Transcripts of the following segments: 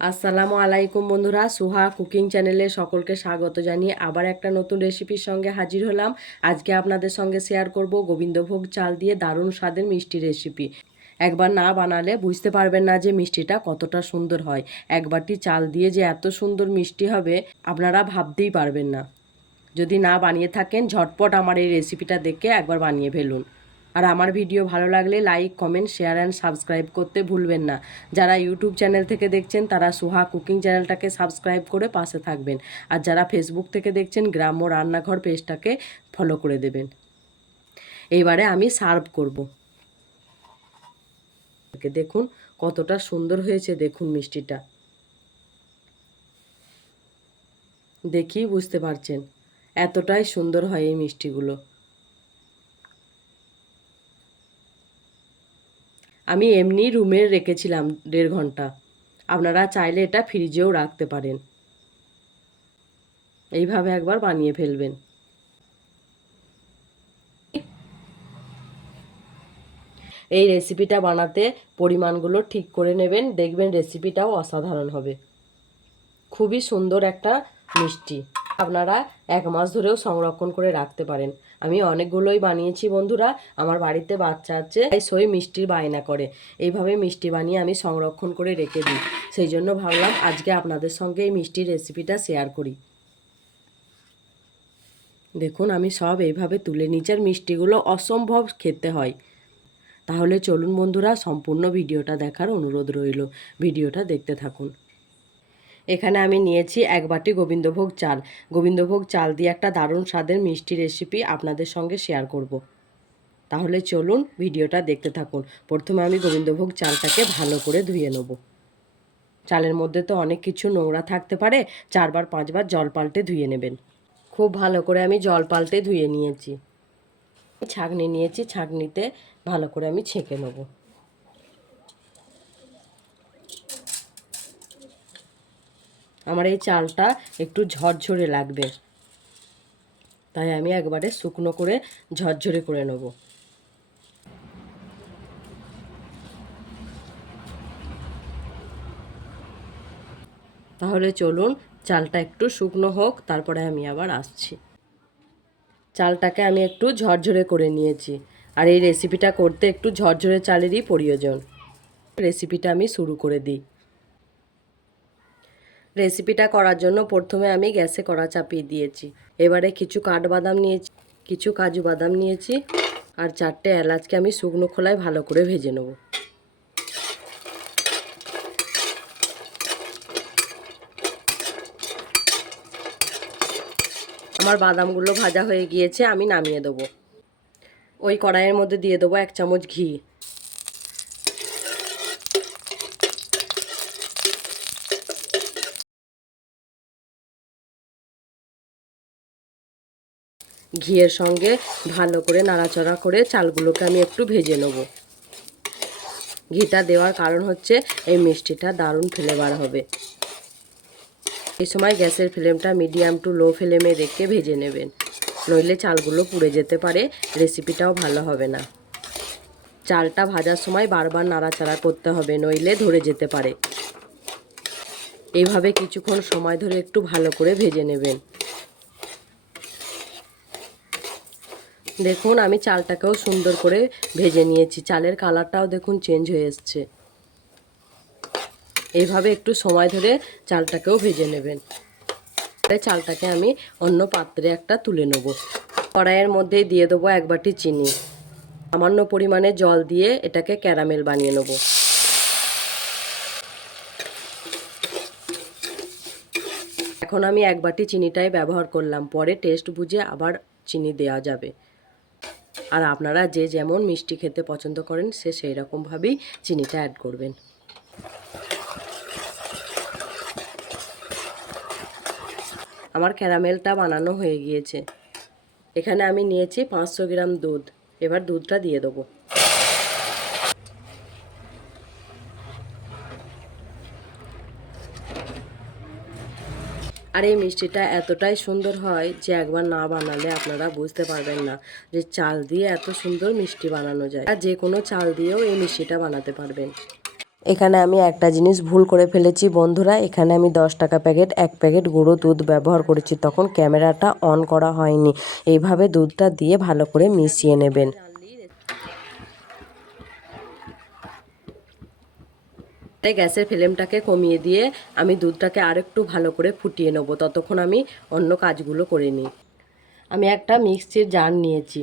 আসসালামু আলাইকুম বন্ধুরা, সুহা কুকিং চ্যানেলে সকলকে স্বাগত জানিয়ে আবার একটা নতুন রেসিপির সঙ্গে হাজির হলাম। আজকে আপনাদের সঙ্গে শেয়ার করব গোবিন্দভোগ চাল দিয়ে দারুণ স্বাদের মিষ্টি রেসিপি। একবার না বানালে বুঝতে পারবেন না যে মিষ্টিটা কতটা সুন্দর হয়। এক বাটি চাল দিয়ে যে এত সুন্দর মিষ্টি হবে আপনারা ভাবতেই পারবেন না। যদি না বানিয়ে থাকেন ঝটপট আমার এই রেসিপিটা দেখে একবার বানিয়ে ফেলুন। আর আমার ভিডিও ভালো লাগলে like, comment, share and subscribe করতে ভুলবেন না। যারা ইউটিউব চ্যানেল থেকে দেখছেন তারা সুহা কুকিং চ্যানেলটাকে সাবস্ক্রাইব করে পাশে থাকবেন। আর যারা ফেসবুক থেকে দেখছেন গ্রাম্য রান্নাঘর পেজটাকে ফলো করে দেবেন। এইবারে আমি সার্ভ করব। দেখুন কতটা সুন্দর হয়েছে, দেখুন মিষ্টিটা দেখেই বুঝতে পারছেন এতটাই সুন্দর হয় এই মিষ্টিগুলো। আমি এমনি রুমে রেখেছিলাম 1.5 ঘন্টা। আপনারা চাইলে এটা ফ্রিজেও রাখতে পারেন। এইভাবে একবার বানিয়ে ফেলবেন। এই রেসিপিটা বানাতে পরিমাণগুলো ঠিক করে নেবেন, দেখবেন রেসিপিটাও অসাধারণ হবে। খুবই সুন্দর একটা মিষ্টি, আপনারা 1 মাস ধরেও সংরক্ষণ করে রাখতে পারেন। আমি অনেকগুলোই বানিয়েছি বন্ধুরা, আমার বাড়িতে বাচ্চা আছে তাই সই মিষ্টির বায়না করে। এইভাবে মিষ্টি বানিয়ে আমি সংরক্ষণ করে রেখে দিই। সেই জন্য ভাবলাম আজকে আপনাদের সঙ্গে এই মিষ্টির রেসিপিটা শেয়ার করি। দেখুন আমি সব এইভাবে তুলে নিচ্ছি, আর মিষ্টিগুলো অসম্ভব খেতে হয়। তাহলে চলুন বন্ধুরা, সম্পূর্ণ ভিডিওটা দেখার অনুরোধ রইল। ভিডিওটা দেখতে থাকুন। এখানে আমি নিয়েছি 1 বাটি গোবিন্দভোগ চাল। গোবিন্দভোগ চাল দিয়ে একটা দারুণ স্বাদের মিষ্টি রেসিপি আপনাদের সঙ্গে শেয়ার করব। তাহলে চলুন ভিডিওটা দেখতে থাকুন। প্রথমে আমি গোবিন্দভোগ চালটাকে ভালো করে ধুয়ে নেব। চালের মধ্যে তো অনেক কিছু নোংরা থাকতে পারে, 4বার 5বার জল পাল্টে ধুয়ে নেবেন। খুব ভালো করে আমি জল পাল্টে ধুয়ে নিয়েছি। ছাঁকনি নিয়েছি, ছাঁকনিতে ভালো করে আমি ছেঁকে নেব। আমার এই চালটা একটু ঝরঝরে লাগবে, তাই আমি একবারে শুকনো করে ঝরঝরে করে নেব। তাহলে চলুন চালটা একটু শুকনো হোক, তারপরে আমি আবার আসছি। চালটাকে আমি একটু ঝরঝরে করে নিয়েছি, আর এই রেসিপিটা করতে একটু ঝরঝরে চালেরই প্রয়োজন। রেসিপিটা আমি শুরু করে দিই। রেসিপিটা করার জন্য প্রথমে আমি গ্যাসে কড়া চাপিয়ে দিয়েছি। এবারে কিছু কাঠবাদাম নিয়েছি, কিছু কাজু বাদাম নিয়েছি, আর 4টে এলাচকে আমি শুকনো খোলায় ভালো করে ভেজে নেব। আমার বাদামগুলো ভাজা হয়ে গিয়েছে, আমি নামিয়ে দেবো। ওই কড়াইয়ের মধ্যে দিয়ে দেবো 1 চামচ ঘি। ঘিয়ের সঙ্গে ভালো করে নাড়াচাড়া করে চালগুলোকে আমি একটু ভেজে নেব। ঘিটা দেওয়ার কারণ হচ্ছে এই মিষ্টিটা দারুণ ফ্লেভার হবে। এই সময় গ্যাসের ফ্লেমটা মিডিয়াম টু লো ফ্লেমে রেখে ভেজে নেবেন, নইলে চালগুলো পুড়ে যেতে পারে, রেসিপিটাও ভালো হবে না। চালটা ভাজার সময় বারবার নাড়াচাড়া করতে হবে, নইলে ধরে যেতে পারে। এইভাবে কিছুক্ষণ সময় ধরে একটু ভালো করে ভেজে নেবেন। দেখুন আমি চালটাকেও সুন্দর করে ভেজে নিয়েছি, চালের কালারটাও দেখুন চেঞ্জ হয়ে এসছে। এইভাবে একটু সময় ধরে চালটাকেও ভেজে নেবেন। চালটাকে আমি অন্য পাত্রে একটা তুলে নেব। কড়াইয়ের মধ্যে দিয়ে দেবো 1 বাটি চিনি। সামান্য পরিমাণে জল দিয়ে এটাকে ক্যারামেল বানিয়ে নেব। এখন আমি 1 বাটি চিনিটাই ব্যবহার করলাম, পরে টেস্ট বুঝে আবার চিনি দেওয়া যাবে। আর আপনারা যে যেমন মিষ্টি খেতে পছন্দ করেন সেই রকমভাবেই চিনিটা অ্যাড করবেন। আমার ক্যারামেলটা বানানো হয়ে গিয়েছে। এখানে আমি নিয়েছি 500 গ্রাম দুধ। এবার দুধটা দিয়ে দেবো। আর এই মিষ্টিটা এতটাই সুন্দর হয় যে একবার না বানালে আপনারা বুঝতে পারবেন না যে চাল দিয়ে এত সুন্দর মিষ্টি বানানো যায়। আর যে কোনো চাল দিয়েও এই মিষ্টিটা বানাতে পারবেন। এখানে আমি একটা জিনিস ভুল করে ফেলেছি বন্ধুরা, এখানে আমি 10 টাকা প্যাকেট 1 প্যাকেট গুঁড়ো দুধ ব্যবহার করেছি, তখন ক্যামেরাটা অন করা হয়নি। এইভাবে দুধটা দিয়ে ভালো করে মিশিয়ে নেবেন। গ্যাসের ফ্লেমটাকে কমিয়ে দিয়ে আমি দুধটাকে আরেকটু ভালো করে ফুটিয়ে নেব, ততক্ষণ আমি অন্য কাজগুলো করে নিই। আমি একটা মিক্সির জার নিয়েছি,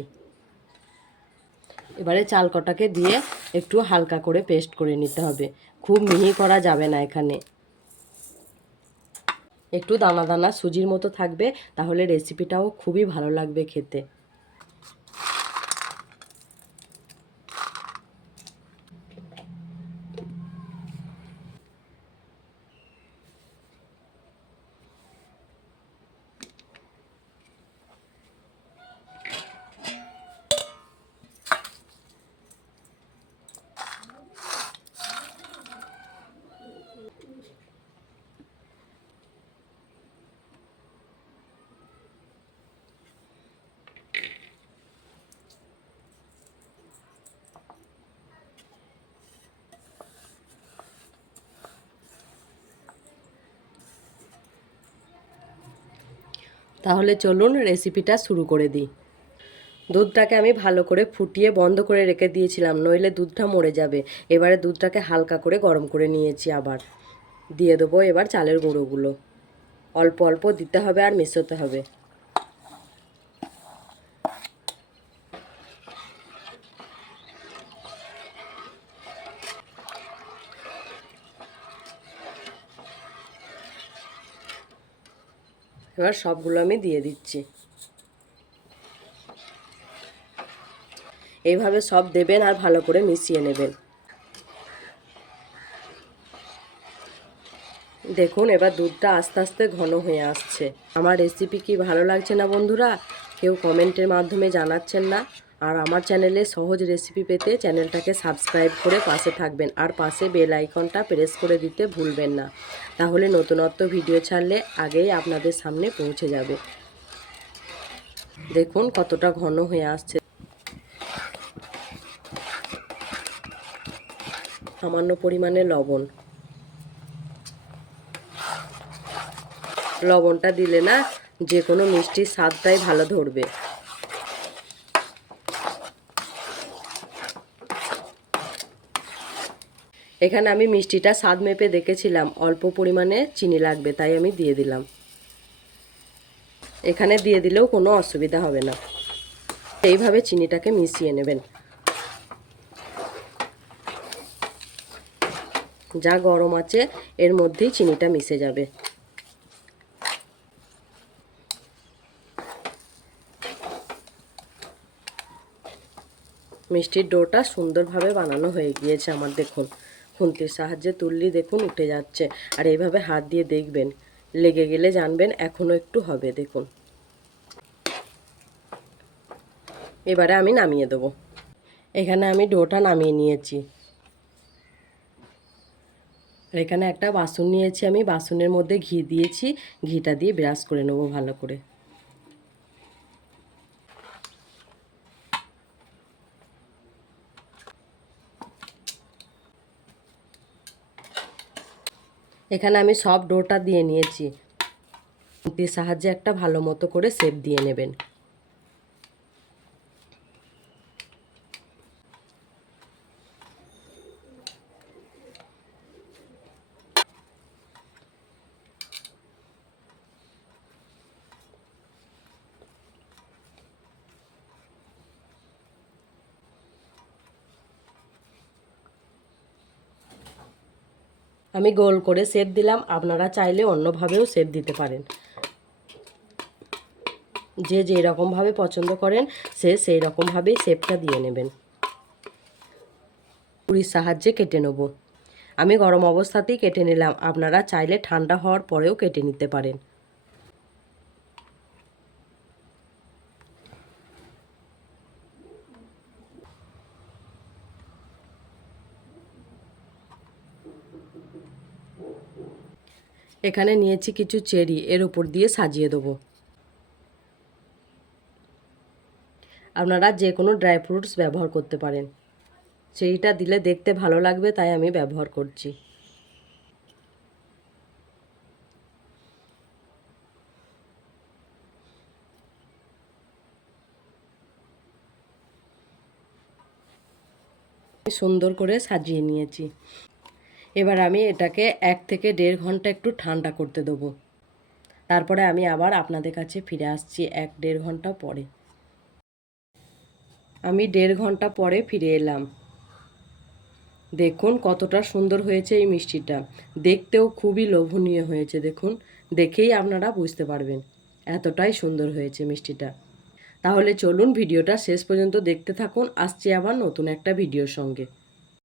এবারে চাল কটাকে দিয়ে একটু হালকা করে পেস্ট করে নিতে হবে, খুব মিহি করা যাবে না। এখানে একটু দানা দানা সুজির মতো থাকবে, তাহলে রেসিপিটাও খুবই ভালো লাগবে খেতে। তাহলে চলুন রেসিপিটা শুরু করে দিই। দুধটাকে আমি ভালো করে ফুটিয়ে বন্ধ করে রেখে দিয়েছিলাম, নইলে দুধটা মরে যাবে। এবারে দুধটাকে হালকা করে গরম করে নিয়েছি, আবার দিয়ে দেবো এবার চালের গুঁড়োগুলো। অল্প অল্প দিতে হবে আর মেশাতে হবে। এবার সবগুলো আমি দিয়ে দিচ্ছি। এইভাবে সব দেবেন আর ভালো করে মিশিয়ে নেবেন। দেখুন এবার দুধটা আস্তে আস্তে ঘন হয়ে আসছে। আমার রেসিপি কি ভালো লাগছে না বন্ধুরা? কেউ কমেন্টের মাধ্যমে জানাচ্ছেন না। আর আমার চ্যানেলে সহজ রেসিপি পেতে চ্যানেলটাকে সাবস্ক্রাইব করে পাশে থাকবেন, আর পাশে বেল আইকনটা প্রেস করে দিতে ভুলবেন না, তাহলে নতুনত্ব ভিডিও ছাড়লে আগেই আপনাদের সামনে পৌঁছে যাবে। দেখুন কতটা ঘন হয়ে আসছে। সামান্য পরিমাণে লবণটা দিলে না যে কোনো মিষ্টির স্বাদটাই ভালো ধরবে। এখানে আমি মিষ্টিটা স্বাদ মেপে দেখেছিলাম, অল্প পরিমাণে চিনি লাগবে, তাই আমি দিয়ে দিলাম। এখানে দিয়ে দিলেও কোনো অসুবিধা হবে না। এইভাবে চিনিটাকে মিশিয়ে নেবেন। যা গরম আছে এর মধ্যেই চিনিটা মিশে যাবে। মিষ্টির ডোটা সুন্দরভাবে বানানো হয়ে গিয়েছে আমার। দেখুন খুন্তির সাহায্যে তুললি দেখুন উঠে যাচ্ছে, আর এইভাবে হাত দিয়ে দেখবেন, লেগে গেলে জানবেন এখনও একটু হবে। দেখুন এবারে আমি নামিয়ে দেবো। এখানে আমি ডোটা নামিয়ে নিয়েছি। এখানে একটা বাসন নিয়েছি, আমি বাসনের মধ্যে ঘি দিয়েছি, ঘিটা দিয়ে ব্রাশ করে নেবো ভালো করে। এখানে আমি সব ডোটা দিয়ে নিয়েছি। খুন্তির সাহায্যে একটা ভালো মতো করে শেপ দিয়ে নেবেন। আমি গোল করে শেপ দিলাম, আপনারা চাইলে অন্যভাবেও শেপ দিতে পারেন। যে যেই রকমভাবে পছন্দ করেন সে সেই রকমভাবেই শেপটা দিয়ে নেবেন। ছুরির সাহায্যে কেটে নেব। আমি গরম অবস্থাতেই কেটে নিলাম, আপনারা চাইলে ঠান্ডা হওয়ার পরেও কেটে নিতে পারেন। এখানে নিয়েছি কিছু চেরি, এর উপর দিয়ে সাজিয়ে দেবো। আপনারা যে কোনো ড্রাই ফ্রুটস ব্যবহার করতে পারেন। সেইটা দিলে দেখতে ভালো লাগবে, তাই আমি ব্যবহার করছি। সুন্দর করে সাজিয়ে নিয়েছি। এবার আমি এটাকে 1 থেকে 1.5 ঘন্টা একটু ঠান্ডা করতে দেবো। তারপরে আমি আবার আপনাদের কাছে ফিরে আসছি 1-1.5 ঘন্টা পরে। আমি 1.5 ঘন্টা পরে ফিরে এলাম। দেখুন কতটা সুন্দর হয়েছে এই মিষ্টিটা, দেখতেও খুবই লোভনীয় হয়েছে। দেখুন, দেখেই আপনারা বুঝতে পারবেন এতটাই সুন্দর হয়েছে মিষ্টিটা। তাহলে চলুন ভিডিওটা শেষ পর্যন্ত দেখতে থাকুন, আসছি আবার নতুন একটা ভিডিওর সঙ্গে।